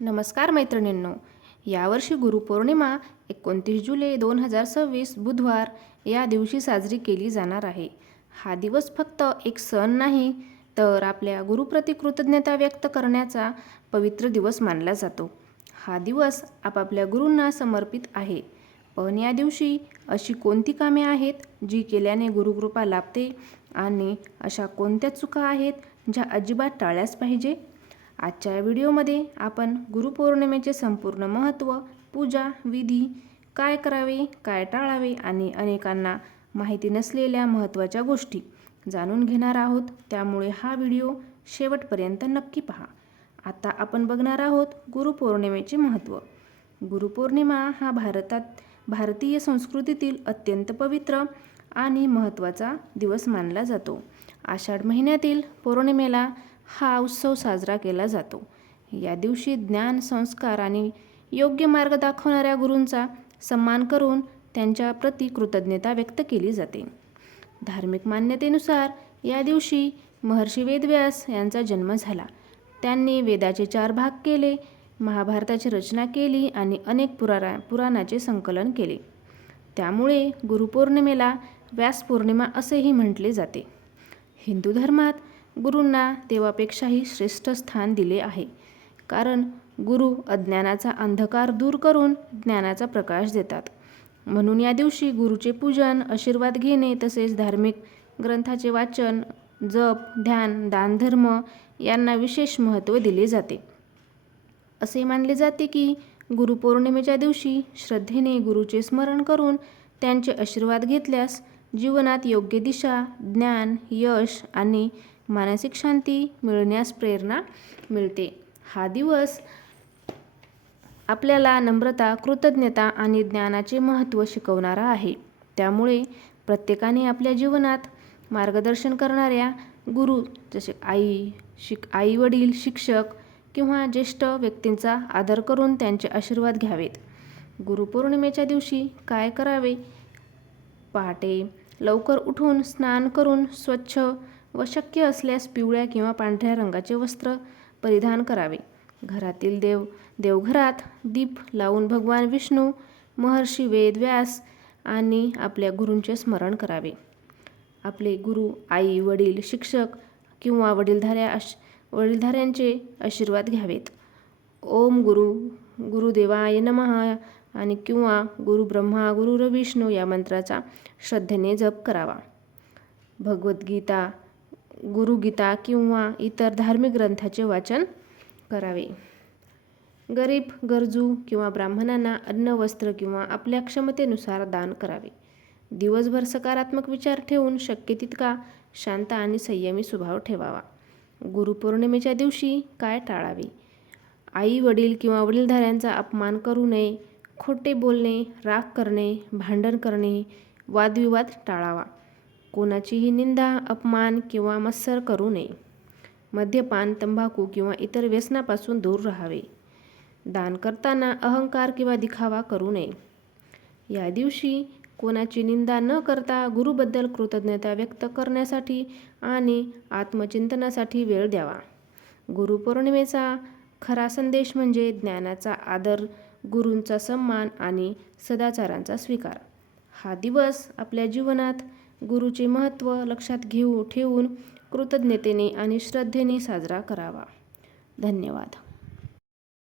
नमस्कार मैत्रिणींनो, यावर्षी गुरुपौर्णिमा 29 जुलै 2026 बुधवार या दिवशी साजरी केली जाणार आहे. हा दिवस फक्त एक सण नाही, तर आपल्या गुरुप्रती कृतज्ञता व्यक्त करण्याचा पवित्र दिवस मानला जातो. हा दिवस आपापल्या गुरूंना समर्पित आहे. पण या दिवशी अशी कोणती कामे आहेत जी केल्याने गुरुकृपा लाभते आणि अशा कोणत्या चुका आहेत ज्या अजिबात टाळल्याच पाहिजे? आजच्या या व्हिडिओमध्ये आपण गुरुपौर्णिमेचे संपूर्ण महत्त्व, पूजा विधी, काय करावे, काय टाळावे आणि अनेकांना माहिती नसलेल्या महत्त्वाच्या गोष्टी जाणून घेणार आहोत. त्यामुळे हा व्हिडिओ शेवटपर्यंत नक्की पहा. आता आपण बघणार आहोत गुरुपौर्णिमेचे महत्त्व. गुरुपौर्णिमा हा भारतीय संस्कृतीतील अत्यंत पवित्र आणि महत्त्वाचा दिवस मानला जातो. आषाढ महिन्यातील पौर्णिमेला हा उत्सव साजरा केला जातो. या दिवशी ज्ञान, संस्कार आणि योग्य मार्ग दाखवणाऱ्या गुरूंचा सन्मान करून त्यांच्या प्रती कृतज्ञता व्यक्त केली जाते. धार्मिक मान्यतेनुसार या दिवशी महर्षी वेदव्यास यांचा जन्म झाला. त्यांनी वेदाचे 4 भाग केले, महाभारताची रचना केली आणि अनेक पुराणाचे संकलन केले. त्यामुळे गुरुपौर्णिमेला व्यास पौर्णिमा असेही म्हटले जाते. हिंदू धर्मात गुरूंना देवापेक्षाही श्रेष्ठ स्थान दिले आहे, कारण गुरु अज्ञानाचा अंधकार दूर करून ज्ञानाचा प्रकाश देतात. म्हणून या दिवशी गुरुचे पूजन, आशीर्वाद घेणे तसेच धार्मिक ग्रंथाचे वाचन, जप, ध्यान, दानधर्म यांना विशेष महत्त्व दिले जाते. असे मानले जाते की गुरुपौर्णिमेच्या दिवशी श्रद्धेने गुरुचे स्मरण करून त्यांचे आशीर्वाद घेतल्यास जीवनात योग्य दिशा, ज्ञान, यश आणि मानसिक शांती मिळण्यास प्रेरणा मिळते. हा दिवस आपल्याला नम्रता, कृतज्ञता आणि ज्ञानाचे महत्त्व शिकवणारा आहे. त्यामुळे प्रत्येकाने आपल्या जीवनात मार्गदर्शन करणाऱ्या गुरु जसे आई वडील, शिक्षक किंवा ज्येष्ठ व्यक्तींचा आदर करून त्यांचे आशीर्वाद घ्यावेत. गुरुपौर्णिमेच्या दिवशी काय करावे? पहाटे लवकर उठून स्नान करून स्वच्छ व शक्य असल्यास पिवळ्या किंवा पांढऱ्या रंगाचे वस्त्र परिधान करावे. घरातील देवघरात दीप लावून भगवान विष्णू, महर्षी वेद व्यास आणि आपल्या गुरूंचे स्मरण करावे. आपले गुरु, आई वडील, शिक्षक किंवा वडीलधाऱ्यांचे आशीर्वाद घ्यावेत. ओम गुरुदेवाय नमः आणि किंवा गुरु ब्रह्मा गुरु विष्णू या मंत्राचा श्रद्धेने जप करावा. भगवद्गीता, गुरुगीता किंवा इतर धार्मिक ग्रंथाचे वाचन करावे. गरीब, गरजू किंवा ब्राह्मणांना अन्न, वस्त्र किंवा आपल्या क्षमतेनुसार दान करावे. दिवसभर सकारात्मक विचार ठेवून शक्य तितका शांत आणि संयमी स्वभाव ठेवावा. गुरुपौर्णिमेच्या दिवशी काय टाळावे? आई वडील किंवा वडीलधाऱ्यांचा अपमान करू नये. खोटे बोलणे, राग करणे, भांडण करणे, वादविवाद टाळावा. कोणाचीही निंदा, अपमान किंवा मत्सर करू नये. मद्यपान, तंबाखू किंवा इतर व्यसनापासून दूर राहावे. दान करताना अहंकार किंवा दिखावा करू नये. या दिवशी कोणाची निंदा न करता गुरुबद्दल कृतज्ञता व्यक्त करण्यासाठी आणि आत्मचिंतनासाठी वेळ द्यावा. गुरुपौर्णिमेचा खरा संदेश म्हणजे ज्ञानाचा आदर, गुरूंचा सन्मान आणि सदाचारांचा स्वीकार. हा दिवस आपल्या जीवनात गुरुचे महत्त्व लक्षात ठेवून कृतज्ञतेने आणि श्रद्धेने साजरा करावा. धन्यवाद.